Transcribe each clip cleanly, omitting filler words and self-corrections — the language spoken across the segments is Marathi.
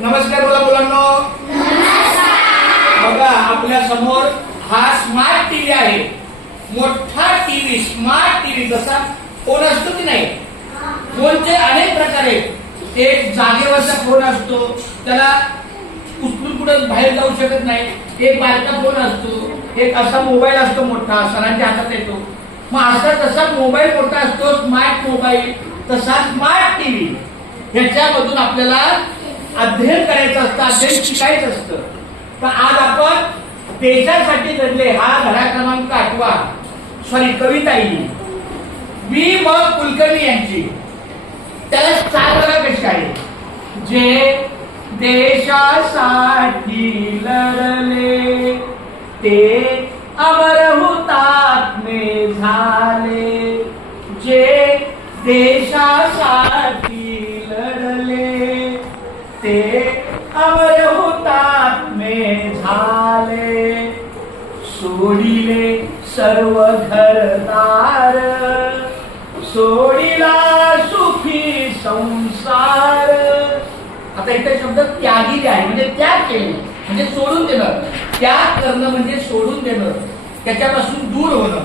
नमस्कार बोला मुलांनो. बघा आपल्या समोर हा स्मार्ट टीव्ही आहे. मोठा टीव्ही, स्मार्ट टीव्ही. जसा फोन असतो की नाही, फोनचे अनेक प्रकार आहेत. एक जागेवरचा फोन असतो, त्याला उचलून कुठे बाहेर जाऊ शकत नाही. एक बारका फोन असतो, एक असा मोबाईल असतो मोठा, सरांच्या हातात येतो. मग असा तसा मोबाईल मोठा असतो, स्मार्ट मोबाईल, तसा स्मार्ट टीव्ही. ह्याच्यामधून आपल्याला अध्ययन करायचं असतं, अध्ययन शिकायचं असतं. तर आज आपण देशासाठी घडले हा धडा क्रमांक 8वा, सॉरी कविता ही बी म कुलकर्णी यांची. त्याला चाल बघा कशी आहे. जे देशासाठी लढले ते अमर हुतात्मे झाले. जे देशासाठी लढले ते अमर हुतात्मे झाले. सोडिले सर्व घरदार, सोडिला सुखी संसार. आता इथे शब्द त्यागी आहे, म्हणजे त्याग केले, म्हणजे सोडून देणं. त्याग करणं म्हणजे सोडून देणं, त्याच्यापासून दूर होणं.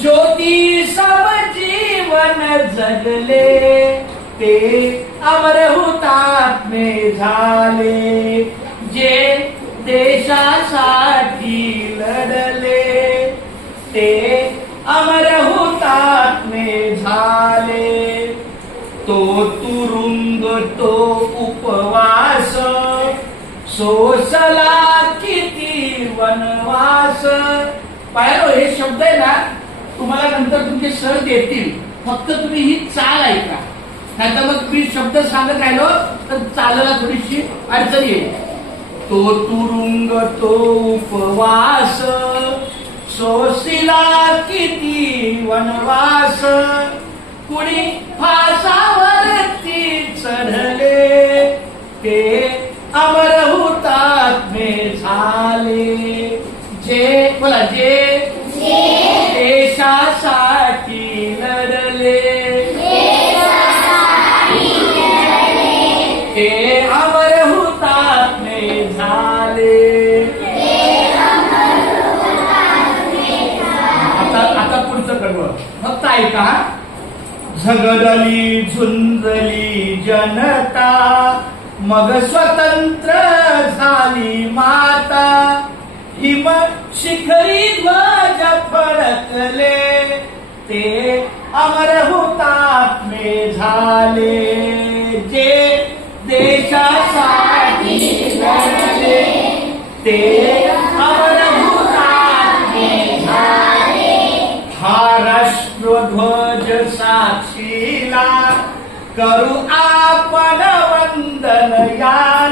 ज्योती समजीवन जगले ते अमर हुतात्मे झाले. जे देशासाठी लढले ते अमर हुतात्मे झाले. तो तुरुंग तो उपवास, सोसला किती वनवास. पाहिलं हे शब्द आहे ना, तुम्हाला नंतर तुमचे सर देतील. फक्त तुम्ही ही चाल ऐका, नाहीतर मग मी शब्द सांगत राहिलो तर चालायला थोडीशी अडचण येईल. तो तुरुंग तो उपवास, सोसिला किती वनवास. कुणी फासावरती चढले ते अमर हुतात्मे झाले. जे बोला, जे देशासाठी लढले ते अमर हुतात्मे झाले. आता पुढचं कडवं फक्त ऐका. झगडली झुंजली जनता, मग स्वतंत्र झाली माता. हिम शिखरी ध्वज फडकले ते अमर हुतात्मे झाले. जे देशासाठी लढले ते अमर हुतात्मे झाले. हा राष्ट्रध्वज साक्षीला करू आपण वंदन या